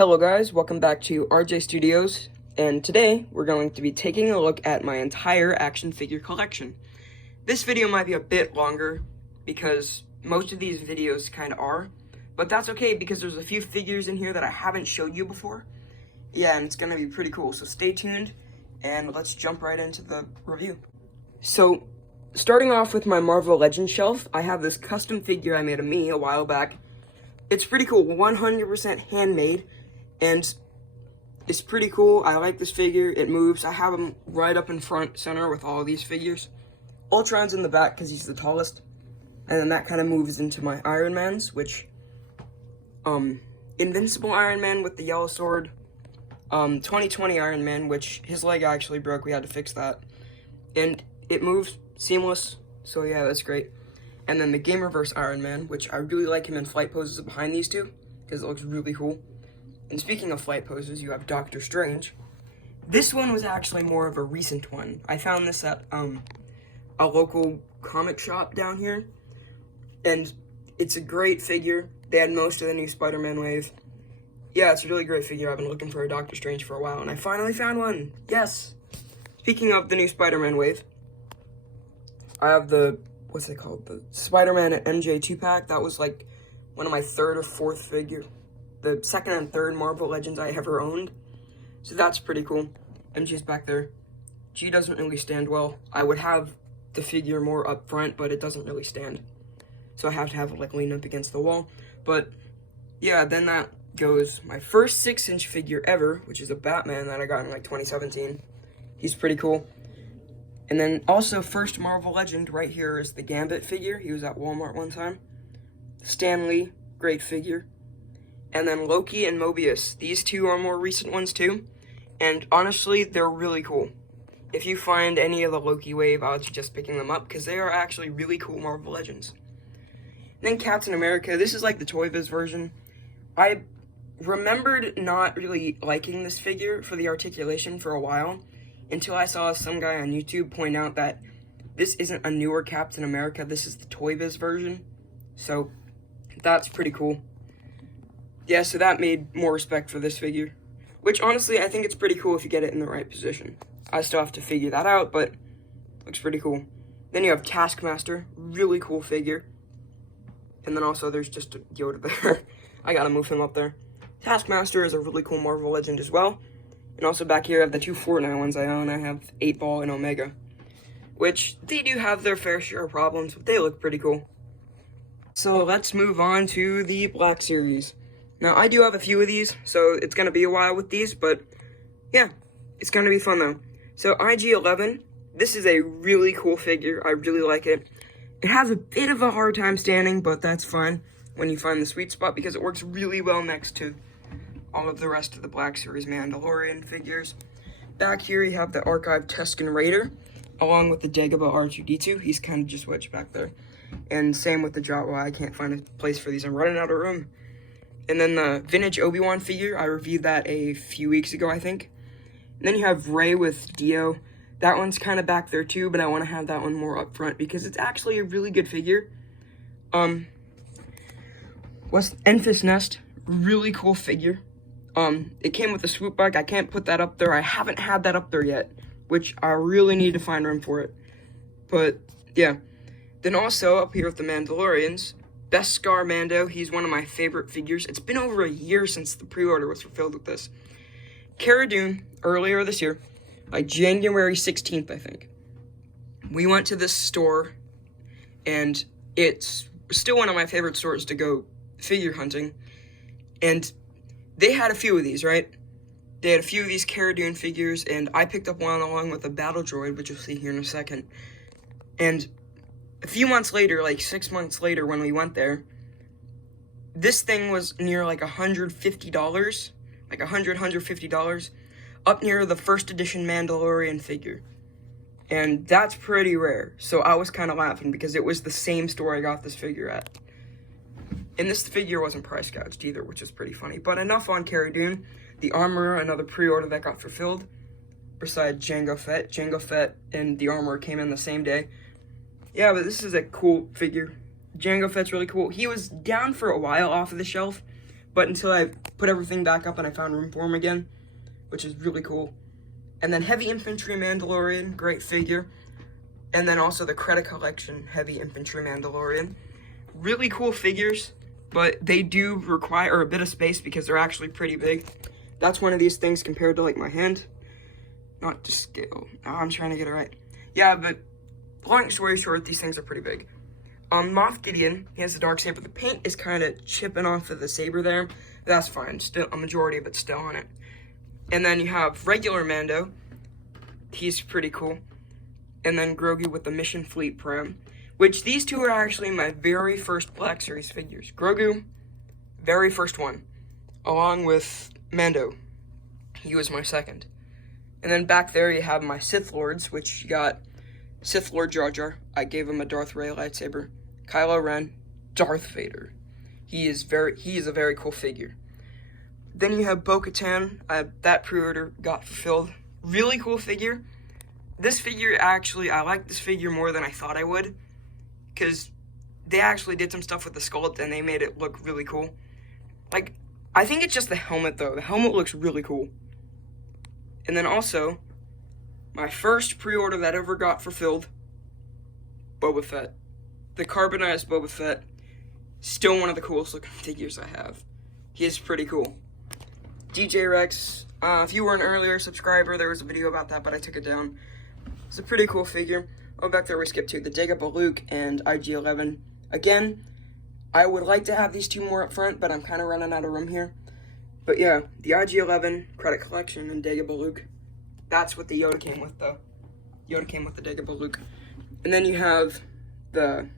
Hello guys, welcome back to RJ Studios, and today we're going to be taking a look at my entire action figure collection. This video might be a bit longer because most of these videos kind of are, but that's okay because there's a few figures in here that I haven't showed you before. Yeah, and it's going to be pretty cool, so stay tuned and let's jump right into the review. So, starting off with my Marvel Legends shelf, I have this custom figure I made of me a while back. It's pretty cool, 100% handmade. And it's pretty cool. I like this figure. It moves. I have him right up in front center with all of these figures. Ultron's in the back because he's the tallest. And then that kind of moves into my Iron Mans, which, Invincible Iron Man with the yellow sword. 2020 Iron Man, which his leg actually broke. We had to fix that. And it moves seamless. So yeah, that's great. And then the Gamerverse Iron Man, which I really like him in flight poses behind these two because it looks really cool. And speaking of flight poses, you have Doctor Strange. This one was actually more of a recent one. I found this at a local comic shop down here, and it's a great figure. They had most of the new Spider-Man wave. Yeah, it's a really great figure. I've been looking for a Doctor Strange for a while, and I finally found one. Yes! Speaking of the new Spider-Man wave, I have the, what's it called? The Spider-Man MJ 2-pack. That was like one of my third or fourth figure. The second and third Marvel Legends I ever owned. So that's pretty cool. MJ's back there. G doesn't really stand well. I would have the figure more up front, but it doesn't really stand. So I have to have it like lean up against the wall. But yeah, then that goes my first 6-inch figure ever, which is a Batman that I got in like 2017. He's pretty cool. And then also first Marvel Legend right here is the Gambit figure. He was at Walmart one time. Stan Lee, great figure. And then Loki and Mobius. These two are more recent ones too. And honestly, they're really cool. If you find any of the Loki wave, I would suggest picking them up because they are actually really cool Marvel Legends. Then Captain America. This is like the Toy Biz version. I remembered not really liking this figure for the articulation for a while until I saw some guy on YouTube point out that this isn't a newer Captain America. This is the Toy Biz version. So that's pretty cool. Yeah, so that made more respect for this figure. Which, honestly, I think it's pretty cool if you get it in the right position. I still have to figure that out, but looks pretty cool. Then you have Taskmaster, really cool figure. And then also there's just a Yoda there. I gotta move him up there. Taskmaster is a really cool Marvel Legend as well. And also back here I have the two Fortnite ones I own. I have 8-Ball and Omega. Which, they do have their fair share of problems, but they look pretty cool. So let's move on to the Black Series. Now, I do have a few of these, so it's going to be a while with these, but yeah, it's going to be fun, though. So, IG-11, this is a really cool figure. I really like it. It has a bit of a hard time standing, but that's fine when you find the sweet spot because it works really well next to all of the rest of the Black Series Mandalorian figures. Back here, you have the Archive Tusken Raider, along with the Dagobah R2-D2. He's kind of just wedged back there. And same with the Jawa. I can't find a place for these. I'm running out of room. And then the vintage Obi-Wan figure, I reviewed that a few weeks ago, I think. And then you have Rey with Dio. That one's kind of back there too, but I want to have that one more up front because it's actually a really good figure. What's Enfys Nest? Really cool figure. It came with a swoop bike. I can't put that up there. I haven't had that up there yet, which I really need to find room for it. But yeah. Then also up here with the Mandalorians, Beskar Mando, he's one of my favorite figures. It's been over a year since the pre-order was fulfilled with this. Cara Dune, earlier this year, like January 16th, I think. We went to this store, and it's still one of my favorite stores to go figure hunting. And they had a few of these, right? They had a few of these Cara Dune figures, and I picked up one along with a Battle Droid, which you'll see here in a second. And a few months later, like 6 months later when we went there, this thing was near like $150, like $150, up near the first edition Mandalorian figure. And that's pretty rare. So I was kind of laughing because it was the same store I got this figure at. And this figure wasn't price gouged either, which is pretty funny. But enough on Cara Dune. The Armorer, another pre-order that got fulfilled. Besides Jango Fett. Jango Fett and the Armorer came in the same day. Yeah, but this is a cool figure. Jango Fett's really cool. He was down for a while off of the shelf, but until I put everything back up and I found room for him again, which is really cool. And then Heavy Infantry Mandalorian, great figure. And then also the Credit Collection Heavy Infantry Mandalorian. Really cool figures, but they do require a bit of space because they're actually pretty big. That's one of these things compared to like my hand. Not to scale. Oh, I'm trying to get it right. Yeah, but long story short, these things are pretty big. Moff Gideon, he has the dark saber. The paint is kind of chipping off of the saber there. That's fine. Still, a majority of it's still on it. And then you have regular Mando. He's pretty cool. And then Grogu with the Mission Fleet Pram, which these two are actually my very first Black Series figures. Grogu, very first one, along with Mando. He was my second. And then back there you have my Sith Lords, which you got Sith Lord Jar Jar. I gave him a Darth Ray lightsaber. Kylo Ren, Darth Vader. He is a very cool figure. Then you have Bo-Katan. That pre-order got fulfilled. Really cool figure. This figure actually, I like this figure more than I thought I would, because they actually did some stuff with the sculpt and they made it look really cool. Like, I think it's just the helmet though. The helmet looks really cool. And then also, my first pre-order that ever got fulfilled, Boba Fett. The carbonized Boba Fett, still one of the coolest looking figures I have. He is pretty cool. DJ Rex, if you were an earlier subscriber, there was a video about that, but I took it down. It's a pretty cool figure. Oh, back there we skipped to the Dagobah Luke and IG-11. Again, I would like to have these two more up front, but I'm kind of running out of room here. But yeah, the IG-11, Credit Collection, and Dagobah Luke. That's what the Yoda came with, though. Yoda came with the Dagobah Luke. And then you have the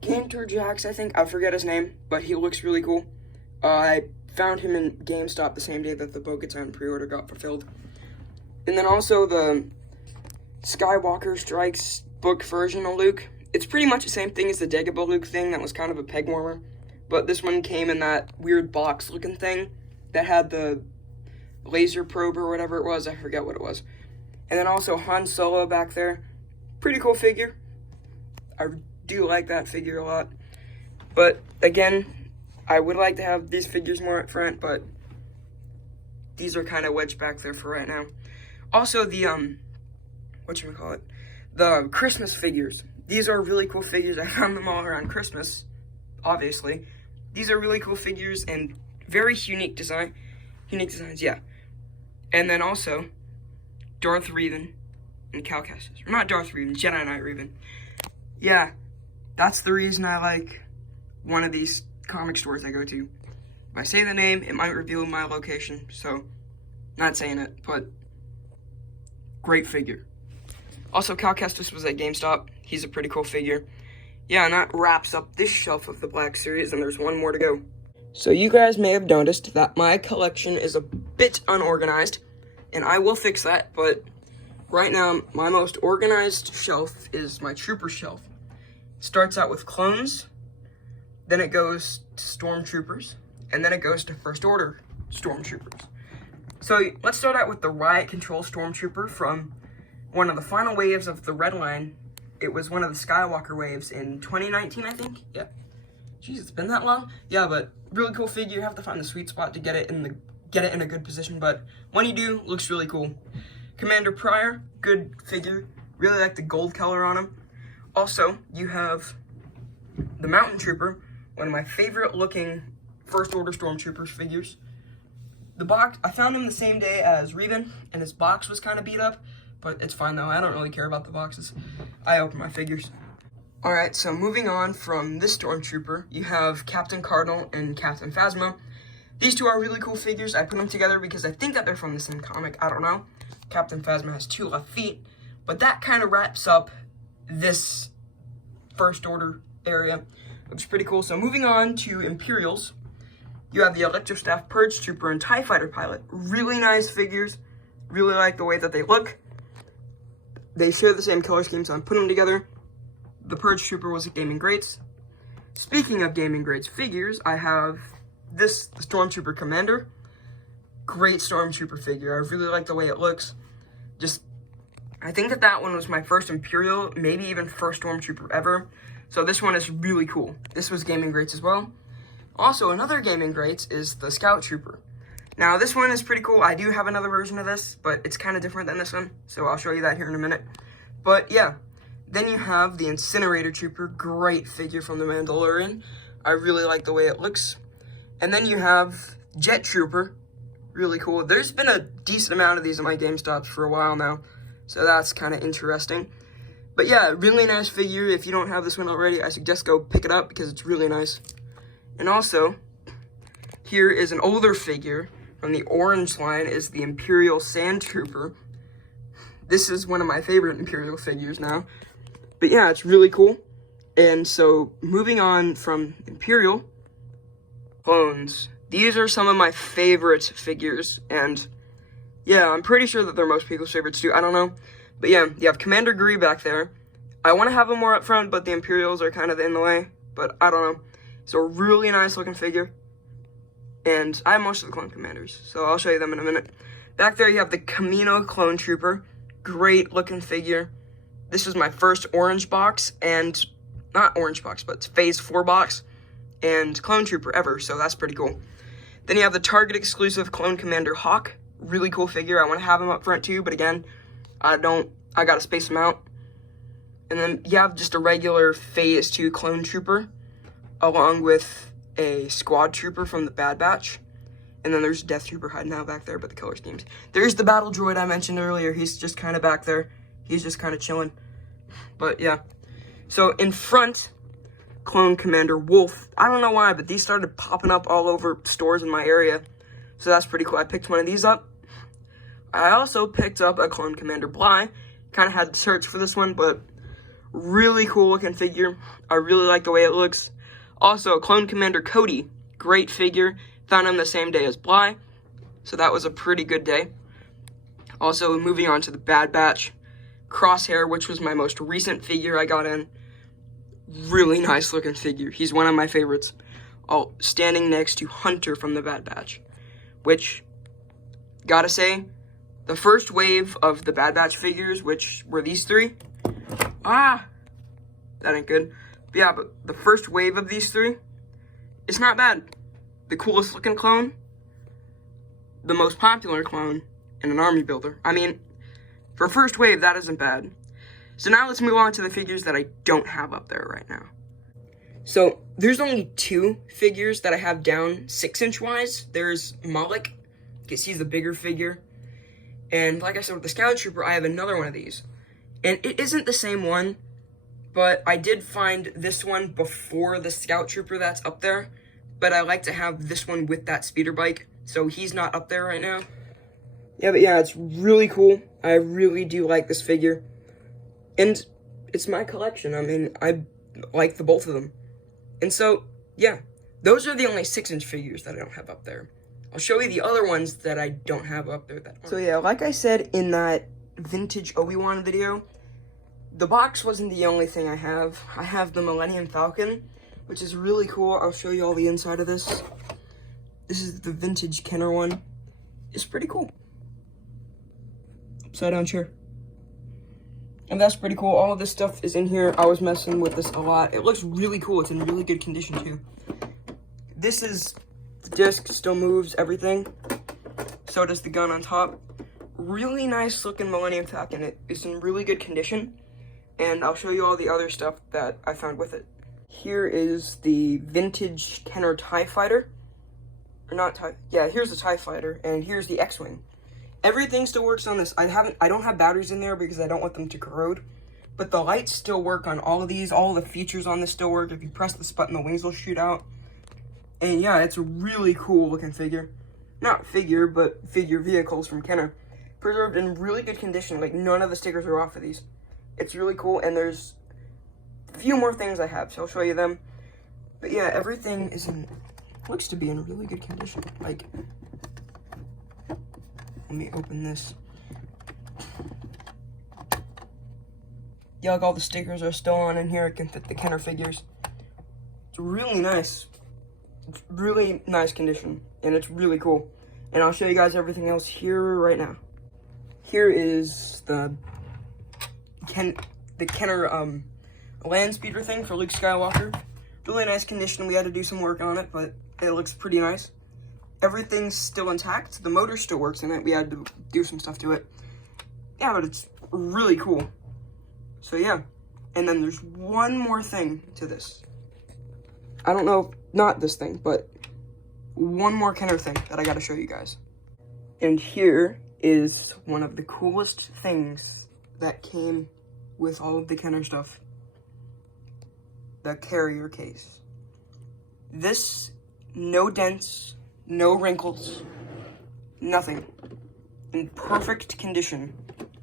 Cantor Jax, I think. I forget his name, but he looks really cool. I found him in GameStop the same day that the Bo-Katan pre-order got fulfilled. And then also the Skywalker Strikes book version of Luke. It's pretty much the same thing as the Dagobah Luke thing that was kind of a peg warmer. But this one came in that weird box looking thing that had the laser probe or whatever it was. I forget what it was. And then also Han Solo back there. Pretty cool figure. I do like that figure a lot. But again, I would like to have these figures more up front, but these are kind of wedged back there for right now. Also the, whatchamacallit, the Christmas figures. These are really cool figures. I found them all around Christmas, obviously. These are really cool figures and very unique designs, yeah. And then also, Darth Revan and Cal Kestis. Or not Darth Revan, Jedi Knight Revan. Yeah, that's the reason I like one of these comic stores I go to. If I say the name, it might reveal my location, so not saying it, but great figure. Also, Cal Kestis was at GameStop. He's a pretty cool figure. Yeah, and that wraps up this shelf of the Black Series, and there's one more to go. So you guys may have noticed that my collection is a bit unorganized, and I will fix that, but right now, my most organized shelf is my Trooper shelf. It starts out with clones, then it goes to Stormtroopers, and then it goes to First Order Stormtroopers. So let's start out with the Riot Control Stormtrooper from one of the final waves of the Red Line. It was one of the Skywalker waves in 2019, I think. Yeah. Jeez, it's been that long. Yeah, but really cool figure. You have to find the sweet spot to get it in a good position. But when you do, looks really cool. Commander Pryor, good figure. Really like the gold color on him. Also, you have the Mountain Trooper, one of my favorite looking First Order Stormtroopers figures. The box, I found him the same day as Revan, and his box was kind of beat up. But it's fine though, I don't really care about the boxes. I open my figures. Alright, so moving on from this Stormtrooper, you have Captain Cardinal and Captain Phasma. These two are really cool figures. I put them together because I think that they're from the same comic, I don't know. Captain Phasma has 2 left feet, but that kind of wraps up this First Order area. Looks pretty cool. So moving on to Imperials, you have the Electrostaff Purge Trooper and TIE Fighter Pilot. Really nice figures. Really like the way that they look. They share the same color scheme, so I'm putting them together. The Purge Trooper was at Gaming Greats. Speaking of Gaming Greats figures, I have this Stormtrooper Commander. Great Stormtrooper figure. I really like the way it looks. I think that one was my first Imperial, maybe even first Stormtrooper ever. So this one is really cool. This was Gaming Greats as well. Also, another gaming greats is the Scout Trooper. Now, this one is pretty cool. I do have another version of this, but it's kind of different than this one, so I'll show you that here in a minute. But yeah, then you have the Incinerator Trooper, great figure from The Mandalorian. I really like the way it looks. And then you have Jet Trooper, really cool. There's been a decent amount of these at my GameStops for a while now, so that's kind of interesting. But yeah, really nice figure. If you don't have this one already, I suggest go pick it up because it's really nice. And also, here is an older figure from the orange line, is the Imperial Sand Trooper. This is one of my favorite Imperial figures now. But yeah, it's really cool. And so, moving on from Imperial, clones. These are some of my favorite figures, and yeah, I'm pretty sure that they're most people's favorites too. I don't know. But yeah, you have Commander Gree back there. I want to have him more up front, but the Imperials are kind of in the way. But I don't know. It's a really nice looking figure. And I have most of the clone commanders, so I'll show you them in a minute. Back there you have the Kamino Clone Trooper. Great looking figure. This is my first orange box, and not orange box, but it's phase 4 box, and Clone Trooper ever, so that's pretty cool. Then you have the Target exclusive Clone Commander Hawk. Really cool figure. I want to have him up front too, but again, I gotta space him out. And then you have just a regular phase 2 Clone Trooper, along with a Squad Trooper from the Bad Batch. And then there's Death Trooper hiding out back there, but the color schemes. There's the Battle Droid I mentioned earlier. He's just kind of back there. He's just kind of chilling. But yeah. So in front, Clone Commander Wolf. I don't know why, but these started popping up all over stores in my area. So that's pretty cool. I picked one of these up. I also picked up a Clone Commander Bly. Kind of had to search for this one, but really cool looking figure. I really like the way it looks. Also, Clone Commander Cody, great figure. Found him the same day as Bly, so that was a pretty good day. Also, moving on to the Bad Batch, Crosshair, which was my most recent figure I got in. Really nice looking figure. He's one of my favorites. Oh, standing next to Hunter from the Bad Batch, which, gotta say, the first wave of the Bad Batch figures, which were these 3. That ain't good. But yeah, but the first wave of these 3, it's not bad. The coolest looking clone, the most popular clone, and an army builder. I mean, for first wave, that isn't bad. So now let's move on to the figures that I don't have up there right now. So there's only 2 figures that I have down 6-inch wise. There's Malik, because he's the bigger figure. And like I said with the Scout Trooper, I have another one of these. And it isn't the same one, but I did find this one before the Scout Trooper that's up there. But I like to have this one with that speeder bike, so he's not up there right now. Yeah, but yeah, it's really cool. I really do like this figure. And it's my collection. I mean, I like the both of them. And so, yeah, those are the only 6-inch figures that I don't have up there. I'll show you the other ones that I don't have up there. So yeah, like I said in that vintage Obi-Wan video, the box wasn't the only thing I have. I have the Millennium Falcon, which is really cool. I'll show you all the inside of this. This is the vintage Kenner one. It's pretty cool. Upside down chair. And that's pretty cool. All of this stuff is in here. I was messing with this a lot. It looks really cool. It's in really good condition too. This is, the disc still moves, everything. So does the gun on top. Really nice looking Millennium Falcon. It is in really good condition. And I'll show you all the other stuff that I found with it. Here is the vintage Kenner TIE Fighter. Or not TIE, yeah, here's the TIE Fighter, and here's the X-Wing. Everything still works on this. I don't have batteries in there because I don't want them to corrode. But the lights still work on all of these. All of the features on this still work. If you press this button, the wings will shoot out. And yeah, it's a really cool looking figure. Not figure, but figure vehicles from Kenner. Preserved in really good condition. Like, none of the stickers are off of these. It's really cool, and there's a few more things I have, so I'll show you them. But yeah, everything looks to be in really good condition. Like, let me open this. Yeah, like all the stickers are still on in here. It can fit the Kenner figures. It's really nice. It's really nice condition, and it's really cool. And I'll show you guys everything else here right now. Here is the Kenner land speeder thing for Luke Skywalker. Really nice condition. We had to do some work on it, but It looks pretty nice. Everything's still intact. The motor still works in it. We had to do some stuff to it. Yeah, but it's really cool. So yeah. And then there's one more thing to this. I don't know, not this thing, but one more Kenner thing that I gotta show you guys. And here is one of the coolest things that came with all of the Kenner stuff. The carrier case. This, no dents, no wrinkles, nothing. In perfect condition,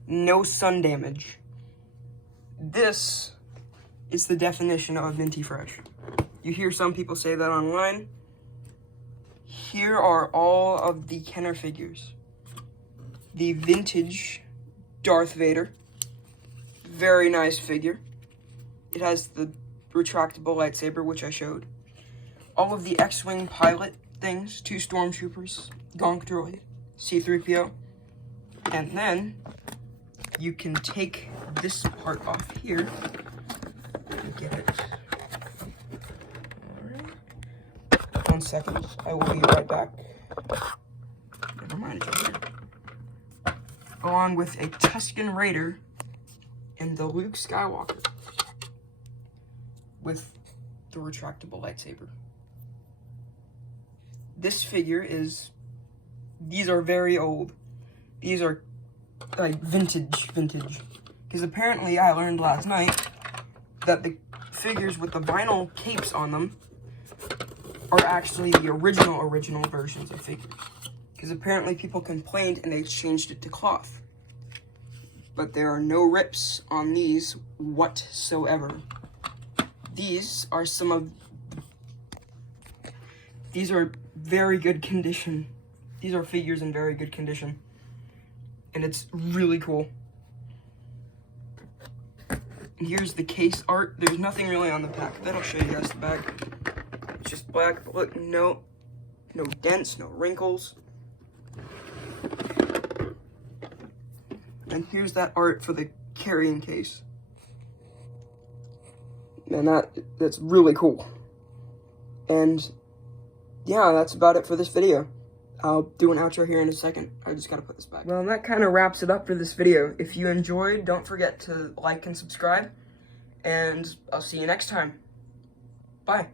no sun damage. This is the definition of minty fresh. You hear some people say that online. Here are all of the Kenner figures. The vintage Darth Vader. Very nice figure. It has the retractable lightsaber, which I showed. All of the X-Wing pilot things, 2 stormtroopers, Gonk Droid, C-3PO. And then you can take this part off here. Let me get it. Alright. 1 second. I will be right back. Never mind. It's right here. Along with a Tusken Raider and the Luke Skywalker with the retractable lightsaber. This figure is, these are very old. These are like vintage. Because apparently I learned last night that the figures with the vinyl capes on them are actually the original versions of figures. Because apparently people complained and they changed it to cloth. But there are no rips on these whatsoever. These are these are very good condition. These are figures in very good condition. And it's really cool. And here's the case art. There's nothing really on the back. That'll show you guys the back. It's just black, but look, no dents, no wrinkles. And here's that art for the carrying case. Man, that's really cool. And yeah, that's about it for this video. I'll do an outro here in a second. I just gotta put this back. Well, that kind of wraps it up for this video. If you enjoyed, don't forget to like and subscribe. And I'll see you next time. Bye.